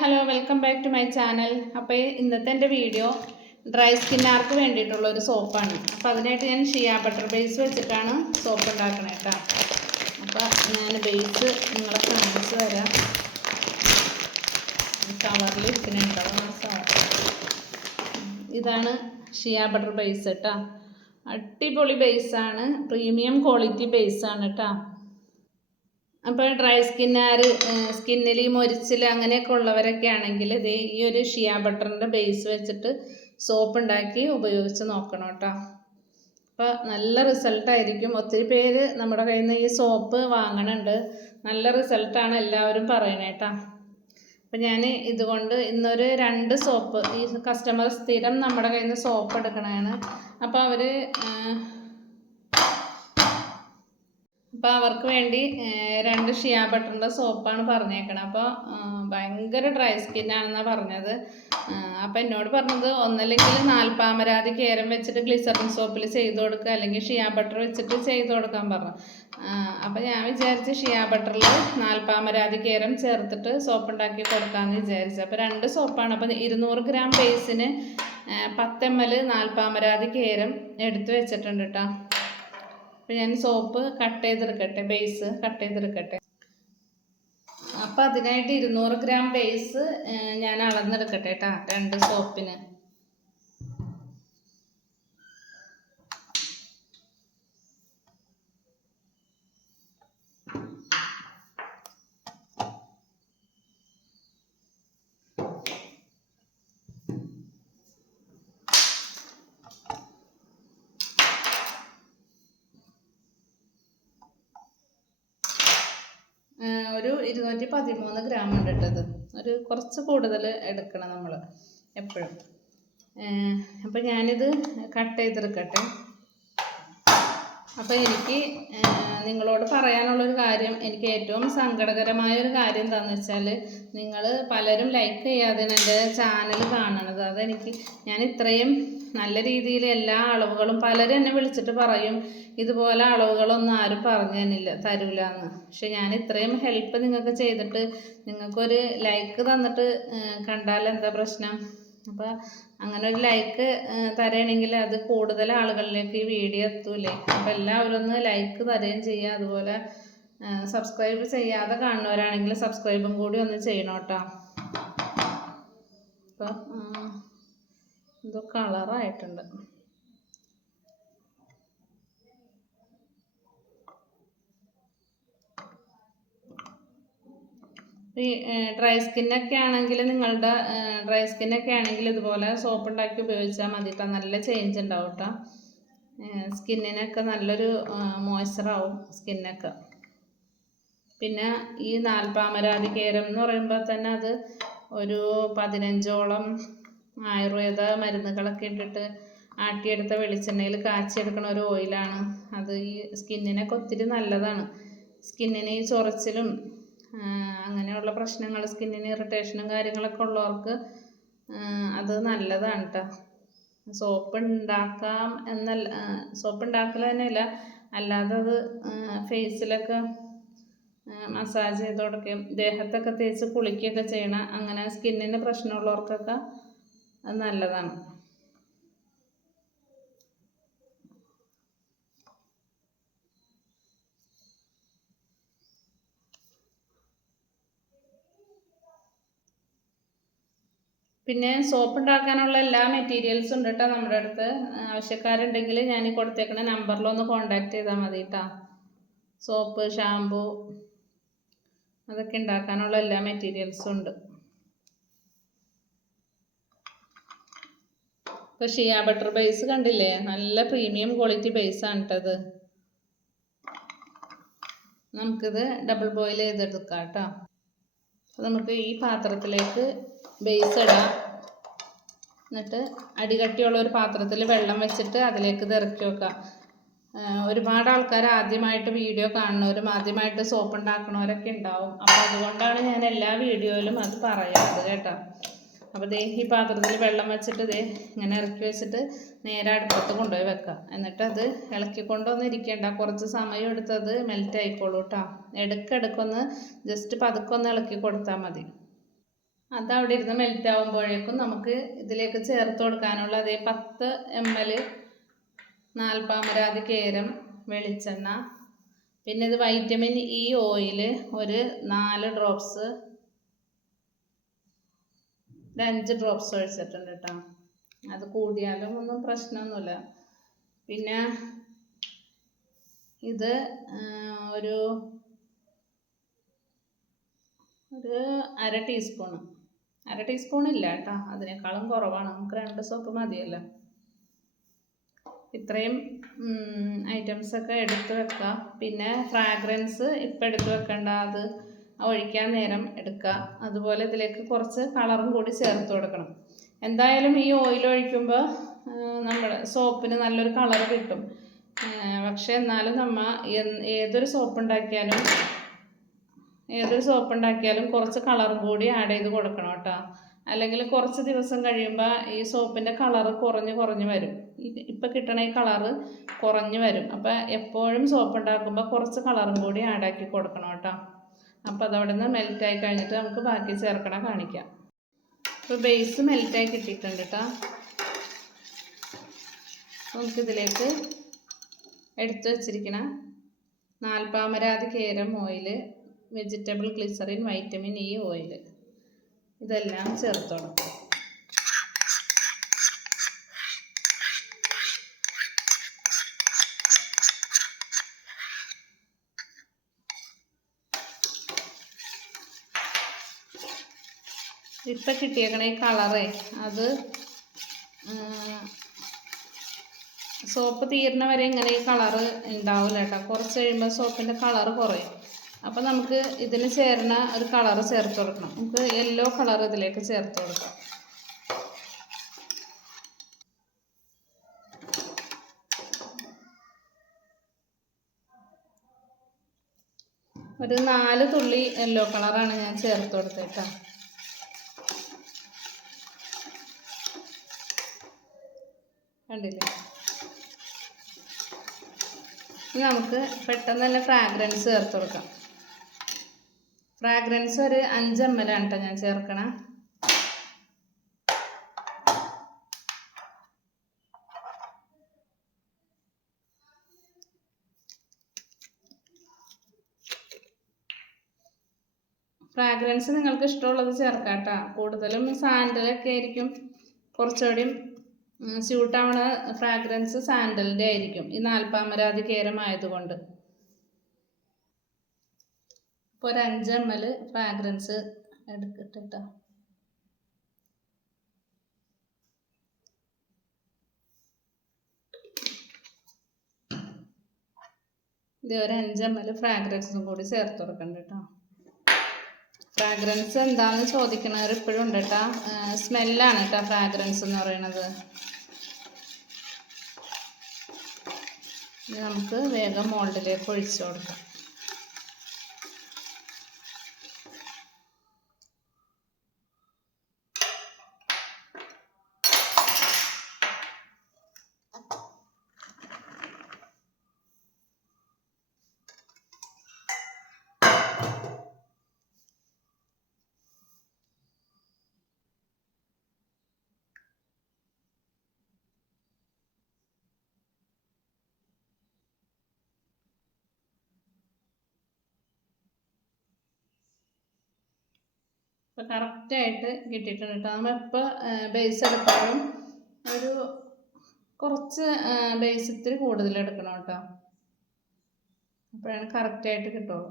Hello welcome back to my channel അപ്പോൾ ഇന്നത്തെ എന്റെ വീഡിയോ ഡ്രൈ സ്കിന്നാർക്ക് വേണ്ടിയിട്ടുള്ള ഒരു സോപ്പാണ് അപ്പോൾ അതിനായിട്ട് ഞാൻ ഷിയാ ബട്ടർ ബേസ് വെച്ചിട്ടാണ് സോപ്പ് ഉണ്ടാക്കണത് കേട്ടോ അപ്പോൾ ഞാൻ ബേസ് നിങ്ങളെ കാണിച്ച് തരാം. കവറിൽ ഇരിക്കുന്നുണ്ടാവും ഇതാണ് ഷിയാ ബട്ടർ ബേസ് കേട്ടോ അടിപൊളി ബേസാണ് പ്രീമിയം ക്വാളിറ്റി ബേസാണ് കേട്ടോ അപ്പോൾ ഡ്രൈ സ്കിന്നാർ സ്കിന്നിൽ ഈ മൊരിച്ചിൽ അങ്ങനെയൊക്കെ ഉള്ളവരൊക്കെ ആണെങ്കിൽ ഇത് ഈ ഒരു ഷിയ ബട്ടറിന്റെ ബേസ് വെച്ചിട്ട് സോപ്പ് ഉണ്ടാക്കി ഉപയോഗിച്ച് നോക്കണം കേട്ടോ. അപ്പോൾ നല്ല റിസൾട്ടായിരിക്കും ഒത്തിരി പേര് നമ്മുടെ കയ്യിൽ നിന്ന് ഈ സോപ്പ് വാങ്ങണുണ്ട്. നല്ല റിസൾട്ടാണ് എല്ലാവരും പറയണേ കേട്ടോ. അപ്പം ഞാൻ ഇതുകൊണ്ട് ഇന്നൊരു രണ്ട് സോപ്പ് ഈ കസ്റ്റമർ സ്ഥിരം നമ്മുടെ കയ്യിൽ നിന്ന് സോപ്പ് എടുക്കണതാണ്. അപ്പോൾ അവർ അപ്പോൾ അവർക്ക് വേണ്ടി രണ്ട് ഷിയ ബട്ടറിന്റെ സോപ്പാണ് പറഞ്ഞേക്കണത് അപ്പോൾ ഭയങ്കര ഡ്രൈ സ്കിൻ സ്കിന്നാണെന്നാണ് പറഞ്ഞത്. അപ്പൊ എന്നോട് പറഞ്ഞത് ഒന്നല്ലെങ്കിൽ നാൽപ്പാമരാതി കേരം വെച്ചിട്ട് ഗ്ലിസറിൻ സോപ്പിൽ ചെയ്ത് കൊടുക്കുക അല്ലെങ്കിൽ ഷിയാ ബട്ടർ വെച്ചിട്ട് ചെയ്ത് കൊടുക്കാൻ പറഞ്ഞു. അപ്പോൾ ഞാൻ വിചാരിച്ച് ഷിയാ ബട്ടറിൽ നാൽപ്പാമരാതി കേരം ചേർത്തിട്ട് സോപ്പ് ഉണ്ടാക്കി കൊടുക്കാമെന്ന് വിചാരിച്ചു. അപ്പോൾ രണ്ട് സോപ്പാണ്. അപ്പോൾ ഇരുന്നൂറ് ഗ്രാം ബേസിന് പത്ത് എം എൽ നാൽപ്പാമരാതി കേരം എടുത്തു വെച്ചിട്ടുണ്ട് കേട്ടോ അപ്പം ഞാൻ സോപ്പ് കട്ട് ചെയ്തെടുക്കട്ടെ ബേസ് കട്ട് ചെയ്തെടുക്കട്ടെ. അപ്പോൾ അതിനായിട്ട് ഇരുന്നൂറ് ഗ്രാം ബേസ് ഞാൻ അളന്നെടുക്കട്ടെ കേട്ടോ രണ്ട് സോപ്പിന്. ഒരു ഇരുന്നൂറ്റി പതിമൂന്ന് ഗ്രാം ഉണ്ട് കേട്ടത് ഒരു കുറച്ച് കൂടുതൽ എടുക്കണം നമ്മൾ എപ്പോഴും. അപ്പം ഞാനിത് കട്ട് ചെയ്തെടുക്കട്ടെ. അപ്പോൾ എനിക്ക് നിങ്ങളോട് പറയാനുള്ളൊരു കാര്യം എനിക്ക് ഏറ്റവും സങ്കടകരമായ ഒരു കാര്യം എന്താണെന്ന് വെച്ചാൽ നിങ്ങൾ പലരും ലൈക്ക് ചെയ്യാതെയാണ് എന്റെ ചാനൽ കാണണത്. അതെനിക്ക് ഞാൻ ഇത്രയും നല്ല രീതിയിൽ എല്ലാ അളവുകളും പലരും എന്നെ വിളിച്ചിട്ട് പറയും ഇതുപോലെ അളവുകളൊന്നും ആരും പറഞ്ഞു തന്നില്ല തരൂല എന്ന് പക്ഷെ ഞാൻ ഇത്രയും ഹെൽപ്പ് നിങ്ങൾക്ക് ചെയ്തിട്ട് നിങ്ങൾക്കൊരു ലൈക്ക് തന്നിട്ട് കണ്ടാൽ എന്താ പ്രശ്നം? അപ്പോൾ അങ്ങനെ ഒരു ലൈക്ക് തരണമെങ്കിൽ അത് കൂടുതൽ ആളുകളിലേക്ക് ഈ വീഡിയോ എത്തൂലേ? അപ്പോൾ എല്ലാവരും ഒന്ന് ലൈക്ക് തരുകയും ചെയ്യുക അതുപോലെ സബ്സ്ക്രൈബ് ചെയ്യാതെ കാണുന്നവരാണെങ്കിൽ സബ്സ്ക്രൈബും കൂടി ഒന്ന് ചെയ്യണം കേട്ടോ. അപ്പം എന്തോ കളറായിട്ടുണ്ട് ഈ ഡ്രൈ സ്കിന്നൊക്കെ ആണെങ്കിൽ നിങ്ങളുടെ ഡ്രൈ സ്കിന്നൊക്കെ ആണെങ്കിൽ ഇതുപോലെ സോപ്പ് ഉണ്ടാക്കി ഉപയോഗിച്ചാൽ മതി കേട്ടോ നല്ല ചേഞ്ച് ഉണ്ടാവും കേട്ടോ സ്കിന്നിനൊക്കെ നല്ലൊരു മോയ്സ്ചറാവും സ്കിന്നൊക്കെ പിന്നെ ഈ നാൽപ്പാമരാതി കേരം എന്ന് പറയുമ്പോൾ തന്നെ അത് ഒരു പതിനഞ്ചോളം ആയുർവേദ മരുന്നുകളൊക്കെ ഇട്ടിട്ട് ആട്ടിയെടുത്ത വെളിച്ചെണ്ണയിൽ കാച്ചിയെടുക്കണ ഒരു ഓയിലാണ്. അത് ഈ സ്കിന്നിനൊക്കെ ഒത്തിരി നല്ലതാണ്. സ്കിന്നിന് ഈ ചൊറിച്ചിലും അങ്ങനെയുള്ള പ്രശ്നങ്ങൾ സ്കിന്നിന് ഇറിറ്റേഷനും കാര്യങ്ങളൊക്കെ ഉള്ളവർക്ക് അത് നല്ലതാണ് കേട്ടോ സോപ്പ് ഉണ്ടാക്കാം എന്നല്ല സോപ്പ് ഉണ്ടാക്കൽ തന്നെയല്ല അല്ലാതെ അത് ഫേസിലൊക്കെ മസാജ് ചെയ്ത് കൊടുക്കുകയും ദേഹത്തൊക്കെ തേച്ച് കുളിക്കുകയൊക്കെ ചെയ്യണം അങ്ങനെ സ്കിന്നിന് പ്രശ്നമുള്ളവർക്കൊക്കെ അത് നല്ലതാണ്. പിന്നെ സോപ്പ് ഉണ്ടാക്കാനുള്ള എല്ലാ മെറ്റീരിയൽസും ഉണ്ട് കേട്ടോ നമ്മുടെ അടുത്ത്. ആവശ്യക്കാരുണ്ടെങ്കിൽ ഞാൻ ഈ കൊടുത്തേക്കണ നമ്പറിലൊന്ന് കോണ്ടാക്ട് ചെയ്താൽ മതി കേട്ടോ സോപ്പ് ഷാമ്പു അതൊക്കെ ഉണ്ടാക്കാനുള്ള എല്ലാ മെറ്റീരിയൽസും ഉണ്ട്. ഇപ്പോൾ ഷിയ ബട്ടർ ബേസ് കണ്ടില്ലേ? നല്ല പ്രീമിയം ക്വാളിറ്റി ബേസാണ് കേട്ടത് നമുക്കിത് ഡബിൾ ബോയിൽ ചെയ്തെടുക്കാം കേട്ടോ. അപ്പോൾ നമുക്ക് ഈ പാത്രത്തിലേക്ക് ബേസ് ഇടാം. എന്നിട്ട് അടികട്ടിയുള്ള ഒരു പാത്രത്തിൽ വെള്ളം വെച്ചിട്ട് അതിലേക്ക് ഇത് ഇറക്കി വെക്കാം. ഒരുപാട് ആൾക്കാർ ആദ്യമായിട്ട് വീഡിയോ കാണുന്നവരും ആദ്യമായിട്ട് സോപ്പ് ഉണ്ടാക്കുന്നവരൊക്കെ ഉണ്ടാവും. അപ്പോൾ അതുകൊണ്ടാണ് ഞാൻ എല്ലാ വീഡിയോയിലും അത് പറയുന്നത് കേട്ടോ. അപ്പോൾ ദേ ഈ പാത്രത്തിൽ വെള്ളം വെച്ചിട്ട് ദേ ഇങ്ങനെ ഇറക്കി വെച്ചിട്ട് നേരെ അടുപ്പത്ത് കൊണ്ടുപോയി വെക്കാം. എന്നിട്ട് അത് ഇളക്കിക്കൊണ്ടൊന്നും ഇരിക്കേണ്ട. കുറച്ച് സമയം എടുത്തത് മെൽറ്റ് ആയിക്കോളൂ കേട്ടോ ഇടയ്ക്കിടയ്ക്കൊന്ന് ജസ്റ്റ് പതുക്കെ ഒന്ന് ഇളക്കി കൊടുത്താൽ മതി. അത് അവിടെ ഇരുന്ന് മെൽറ്റ് ആകുമ്പോഴേക്കും നമുക്ക് ഇതിലേക്ക് ചേർത്ത് കൊടുക്കാനുള്ള അതേ പത്ത് എം എൽ നാൽപ്പാമരാതി കേരം വെളിച്ചെണ്ണ. പിന്നെ ഇത് വൈറ്റമിൻ ഇ ഓയിൽ ഒരു നാല് ഡ്രോപ്സ് ഒരു അഞ്ച് ഡ്രോപ്സ് ഒഴിച്ചിട്ടുണ്ട് കേട്ടോ അത് കൂടിയാലും ഒന്നും പ്രശ്നമൊന്നുമില്ല. പിന്നെ ഇത് ഒരു ഒരു അര ടീസ്പൂണ് അര ടീസ്പൂൺ ഇല്ല കേട്ടോ അതിനേക്കാളും കുറവാണ്. നമുക്ക് രണ്ട് സോപ്പ് മതിയല്ലോ. ഇത്രയും ഐറ്റംസ് ഒക്കെ എടുത്ത് വെക്കുക പിന്നെ ഫ്രാഗ്രൻസ് ഇപ്പം എടുത്ത് വെക്കണ്ട. അത് ഒഴിക്കാൻ നേരം എടുക്കുക അതുപോലെ ഇതിലേക്ക് കുറച്ച് കളറും കൂടി ചേർത്ത് കൊടുക്കണം. എന്തായാലും ഈ ഓയിൽ ഒഴിക്കുമ്പോൾ നമ്മൾ സോപ്പിന് നല്ലൊരു കളർ കിട്ടും. പക്ഷേ എന്നാലും നമ്മൾ ഏതൊരു സോപ്പ് ഉണ്ടാക്കിയാലും ഏതൊരു സോപ്പ് ഉണ്ടാക്കിയാലും കുറച്ച് കളറും കൂടി ആഡ് ചെയ്ത് കൊടുക്കണം കേട്ടോ. അല്ലെങ്കിൽ കുറച്ച് ദിവസം കഴിയുമ്പോൾ ഈ സോപ്പിന്റെ കളറ് കുറഞ്ഞ് കുറഞ്ഞ് വരും. ഈ- ഇപ്പം കിട്ടണ ഈ കളറ് കുറഞ്ഞ് വരും. അപ്പോൾ എപ്പോഴും സോപ്പ് ഉണ്ടാക്കുമ്പോൾ കുറച്ച് കളറും കൂടി ആഡ് ആക്കി കൊടുക്കണം കേട്ടോ. അപ്പോൾ അതവിടെ നിന്ന് മെൽറ്റായി കഴിഞ്ഞിട്ട് നമുക്ക് ബാക്കി ചേർക്കണ കാണിക്കാം. ഇപ്പോൾ ബേസ് മെൽറ്റായി കിട്ടിയിട്ടുണ്ട് കേട്ടോ. നമുക്കിതിലേക്ക് എടുത്തു വച്ചിരിക്കണ നാൽപ്പാമരാതി കേരം oil vegetable glycerin vitamin E oil ഇതെല്ലാം ചേർത്തോണം. ഇപ്പം കിട്ടിയേക്കണ ഈ കളറേ അത് സോപ്പ് തീരണ വരെ ഇങ്ങനെ ഈ കളറ് ഉണ്ടാവില്ല കേട്ടോ കുറച്ച് കഴിയുമ്പോൾ സോപ്പിന്റെ കളറ് കുറയും. അപ്പം നമുക്ക് ഇതിന് ചേരുന്ന ഒരു കളറ് ചേർത്ത് കൊടുക്കണം. നമുക്ക് യെല്ലോ കളർ ഇതിലേക്ക് ചേർത്ത് കൊടുക്കാം. ഒരു നാല് തുള്ളി യെല്ലോ കളറാണ് ഞാൻ ചേർത്ത് കൊടുത്തേട്ടാ കണ്ടില്ലേ ഇനി നമുക്ക് പെട്ടെന്ന് തന്നെ ഫ്രാഗ്രൻസ് ചേർത്ത് കൊടുക്കാം. ഫ്രാഗ്രൻസ് ഒരു അഞ്ച് എം എൽ ആണ് കേട്ടോ ഞാൻ ചേർക്കണ. ഫ്രാഗ്രൻസ് നിങ്ങൾക്ക് ഇഷ്ടമുള്ളത് ചേർക്കാം കേട്ടോ കൂടുതലും സാൻഡലൊക്കെ ആയിരിക്കും. കുറച്ചുകൂടിയും സ്യൂട്ടാവണ ഫ്രാഗ്രൻസ് സാൻഡലിന്റെ ആയിരിക്കും. ഈ നാൽപ്പാമരാതി കേരമായതുകൊണ്ട് ഇപ്പോൾ ഒരു അഞ്ച് എം എൽ ഫ്രാഗ്രൻസ് എടുക്കട്ടെ ഇത് ഒരു അഞ്ച് എൽ ഫ്രാഗ്രൻസും കൂടി ചേർത്ത് കൊടുക്കണ്ട കേട്ടോ ഫ്രാഗ്രൻസ് എന്താണെന്ന് ചോദിക്കുന്നവർ ഇപ്പോഴും ഉണ്ട് കേട്ടോ സ്മെല്ലാണ് കേട്ടോ ഫ്രാഗ്രൻസ് എന്ന് പറയുന്നത് ഇനി നമുക്ക് വേഗം മോൾഡിലേക്ക് ഒഴിച്ചു കൊടുക്കാം. ഇപ്പം കറക്റ്റായിട്ട് കിട്ടിയിട്ടുണ്ട് കേട്ടോ. നമ്മൾ എപ്പോൾ ബേസ് എടുക്കുമ്പോഴും ഒരു കുറച്ച് ബേസ് ഇത്തിരി കൂടുതൽ എടുക്കണം കേട്ടോ. അപ്പോഴാണ് കറക്റ്റായിട്ട് കിട്ടുള്ളൂ.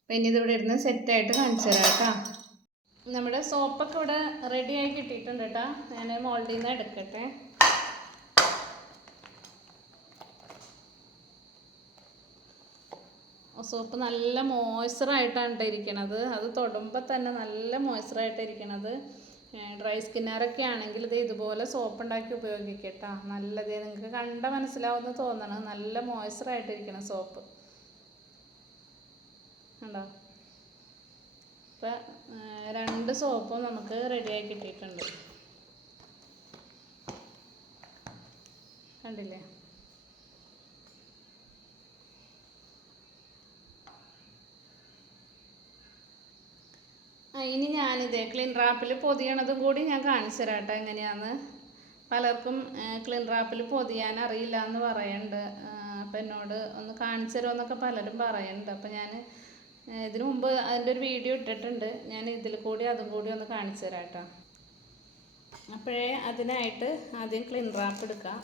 അപ്പം ഇനി ഇതിവിടെ ഇരുന്ന് സെറ്റായിട്ട് കാണിച്ചു തരാം കേട്ടോ. നമ്മുടെ സോപ്പൊക്കെ ഇവിടെ റെഡിയായി കിട്ടിയിട്ടുണ്ട് കേട്ടോ. ഞാൻ മോൾഡിൽ നിന്ന് എടുക്കട്ടെ. സോപ്പ് നല്ല മോയ്സ്ചറായിട്ടാണ് കേട്ടോ ഇരിക്കണത് അത് തൊടുമ്പോൾ തന്നെ നല്ല മോയ്സ്ചറായിട്ടിരിക്കണത്. ഡ്രൈ സ്കിന്നറൊക്കെ ആണെങ്കിൽ ഇത് ഇതുപോലെ സോപ്പ് ഉണ്ടാക്കി ഉപയോഗിക്കട്ടോ. നല്ലത് നിങ്ങൾക്ക് കണ്ട മനസ്സിലാവുമെന്ന് തോന്നണം. നല്ല മോയ്സ്ചറായിട്ടിരിക്കണ സോപ്പ്. കണ്ടോ? ഇപ്പം രണ്ട് സോപ്പും നമുക്ക് റെഡിയായി കിട്ടിയിട്ടുണ്ട്. കണ്ടില്ലേ? ഇനി ഞാനിതേ ക്ലീൻ റാപ്പിൽ പൊതിയണതും കൂടി ഞാൻ കാണിച്ചു തരാം കേട്ടോ എങ്ങനെയാന്ന് പലർക്കും ക്ലീൻ റാപ്പിൽ പൊതിയാൻ അറിയില്ല എന്ന് പറയുന്നുണ്ട് അപ്പം എന്നോട് ഒന്ന് കാണിച്ചു തരുമെന്നൊക്കെ പലരും പറയുന്നുണ്ട് അപ്പം ഞാൻ ഇതിനു മുമ്പ് അതിന്റെ ഒരു വീഡിയോ ഇട്ടിട്ടുണ്ട്. ഞാൻ ഇതിൽ കൂടി അതും കൂടി ഒന്ന് കാണിച്ചു തരാം കേട്ടോ അപ്പോഴേ അതിനായിട്ട് ആദ്യം ക്ലീൻ റാപ്പ് എടുക്കാം.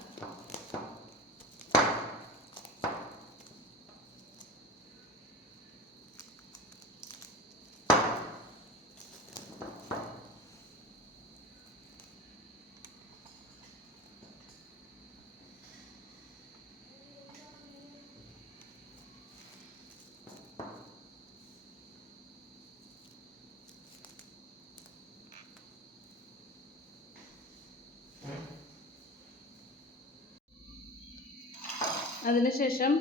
അതിനുശേഷം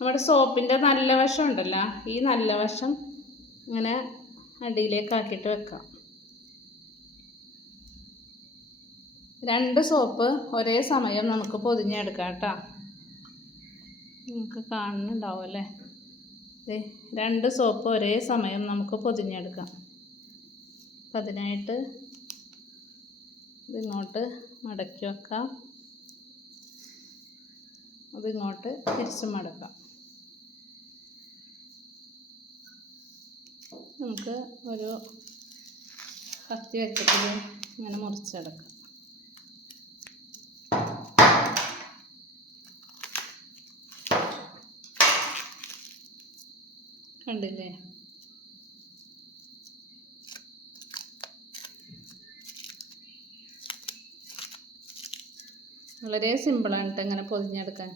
നമ്മുടെ സോപ്പിന്റെ നല്ല വശം ഉണ്ടല്ലോ ഈ നല്ല വശം ഇങ്ങനെ അടിയിലേക്ക് ആക്കിയിട്ട് വെക്കാം. രണ്ട് സോപ്പ് ഒരേ സമയം നമുക്ക് പൊതിഞ്ഞെടുക്കാം കേട്ടോ. നിങ്ങൾക്ക് കാണുന്നുണ്ടാവും അല്ലേ? രണ്ട് സോപ്പ് ഒരേ സമയം നമുക്ക് പൊതിഞ്ഞെടുക്കാം. അപ്പം അതിനായിട്ട് ഇതിങ്ങോട്ട് മടക്കി വെക്കാം. അതിങ്ങോട്ട് തിരിച്ചു മടക്കാം. നമുക്ക് ഒരു കത്തി വെച്ചിട്ട് ഇങ്ങനെ മുറിച്ചെടുക്കാം. കണ്ടില്ലേ? വളരെ സിമ്പിളാണ് കേട്ടോ ഇങ്ങനെ പൊതിഞ്ഞെടുക്കാൻ.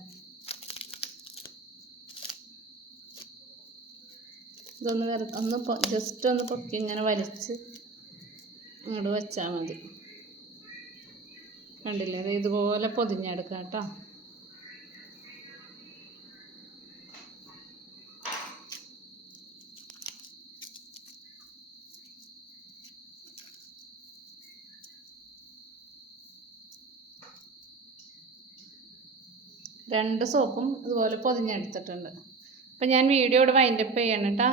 ഇതൊന്ന് വെറു ഒന്ന് ജസ്റ്റ് ഒന്ന് പൊക്കി ഇങ്ങനെ വലിച്ച് അങ്ങോട്ട് വെച്ചാൽ മതി. കണ്ടില്ലേ? അത് ഇതുപോലെ പൊതിഞ്ഞെടുക്കാം കേട്ടോ രണ്ട് സോപ്പും ഇതുപോലെ പൊതിഞ്ഞെടുത്തിട്ടുണ്ട്. അപ്പം ഞാൻ വീഡിയോ ഇവിടെ വൈൻഡപ്പ് ചെയ്യണം കേട്ടോ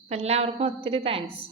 അപ്പം എല്ലാവർക്കും ഒത്തിരി താങ്ക്സ്